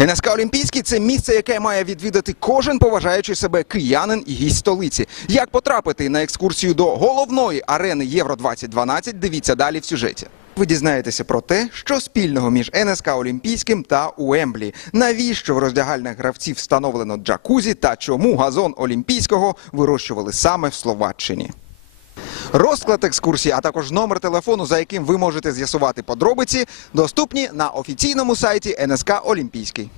НСК Олімпійський це місце, яке має відвідати кожен поважаючий себе киянин і гість столиці. Як потрапити на екскурсію до головної арени Євро 2012 Дивіться далі в сюжеті. Ви дізнаєтеся про те, що спільного між НСК Олімпійським та Уемблі. Навіщо в роздягальних гравців встановлено джакузі та чому газон Олімпійського вирощували саме в Словаччині. Розклад екскурсії, а також номер телефону, за яким ви можете з'ясувати подробиці, доступні на офіційному сайті НСК Олімпійський.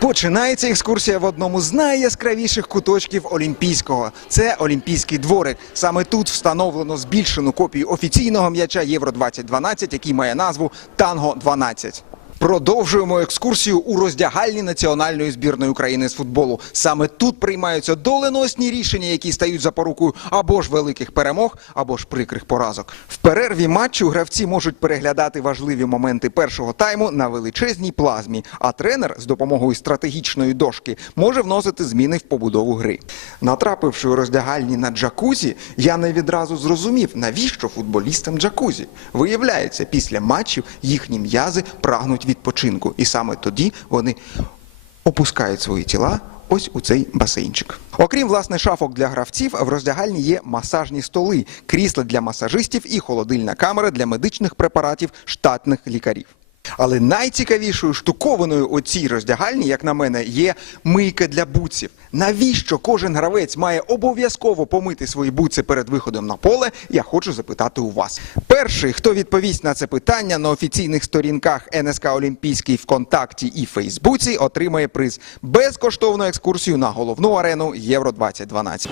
Починається екскурсія в одному з найяскравіших куточків Олімпійського. Це Олімпійський дворик. Саме тут встановлено збільшену копію офіційного м'яча Євро 2012, який має назву Танго 12. Продовжуємо екскурсію у роздягальні національної збірної України з футболу. Саме тут приймаються доленосні рішення, які стають запорукою або ж великих перемог, або ж прикрих поразок. В перерві матчу гравці можуть переглядати важливі моменти першого тайму на величезній плазмі. А тренер з допомогою стратегічної дошки може вносити зміни в побудову гри. Натрапивши у роздягальні на джакузі, я не відразу зрозумів, навіщо футболістам джакузі. Виявляється, після матчів їхні м'язи прагнуть відпочинку, і саме тоді вони опускають свої тіла. Ось у цей басейнчик. Окрім власне шафок для гравців, в роздягальні є масажні столи, крісла для масажистів і холодильна камера для медичних препаратів штатних лікарів. Але найцікавішою штуковиною у цій роздягальні, як на мене, є мийка для бутсів. Навіщо кожен гравець має обов'язково помити свої бутси перед виходом на поле? Я хочу запитати у вас. Перший, хто відповість на це питання на офіційних сторінках НСК Олімпійський ВКонтакті і Фейсбуці, отримає приз безкоштовну екскурсію на головну арену Євро 2012.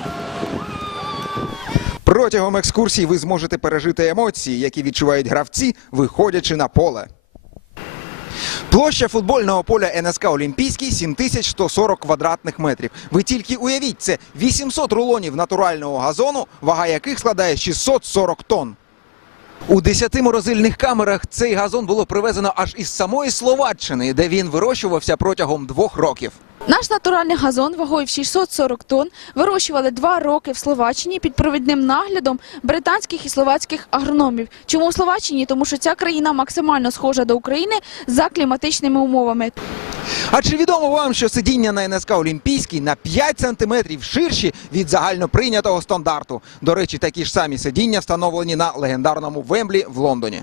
Протягом екскурсії ви зможете пережити емоції, які відчувають гравці, виходячи на поле. Площа футбольного поля НСК Олімпійський 7140 квадратних метрів. Ви тільки уявіть, це 800 рулонів натурального газону, вага яких складає 640 тонн. У 10 морозильних камерах цей газон було привезено аж із самої Словаччини, де він вирощувався протягом двох років. Наш натуральний газон вагою в 640 тонн вирощували два роки в Словаччині під провідним наглядом британських і словацьких агрономів. Чому в Словаччині? Тому що ця країна максимально схожа до України за кліматичними умовами. А чи відомо вам, що сидіння на НСК Олімпійський на 5 сантиметрів ширші від загальноприйнятого стандарту? До речі, такі ж самі сидіння встановлені на легендарному Вемблі в Лондоні.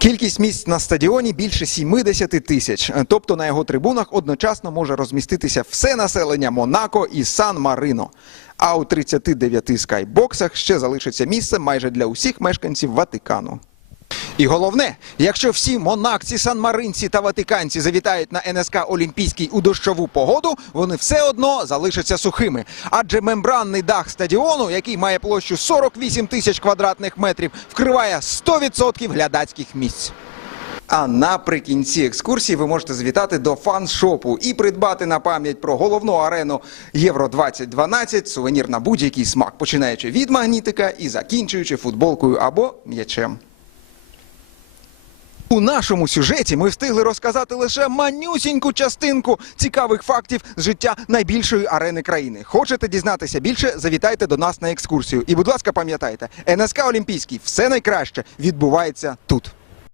Кількість місць на стадіоні більше 70 тисяч, тобто на його трибунах одночасно може розміститися все населення Монако і Сан-Марино. А у 39 скайбоксах ще залишиться місце майже для усіх мешканців Ватикану. І головне, якщо всі монакці, санмаринці та ватиканці завітають на НСК Олімпійський у дощову погоду, вони все одно залишаться сухими. Адже мембранний дах стадіону, який має площу 48 тисяч квадратних метрів, вкриває 100% глядацьких місць. А наприкінці екскурсії ви можете завітати до фан-шопу і придбати на пам'ять про головну арену Євро 2012 сувенір на будь-який смак, починаючи від магнітика і закінчуючи футболкою або м'ячем. У нашому сюжеті ми встигли розказати лише манюсіньку частинку цікавих фактів з життя найбільшої арени країни. Хочете дізнатися більше? Завітайте до нас на екскурсію. І, будь ласка, пам'ятайте, НСК Олімпійський все найкраще відбувається тут.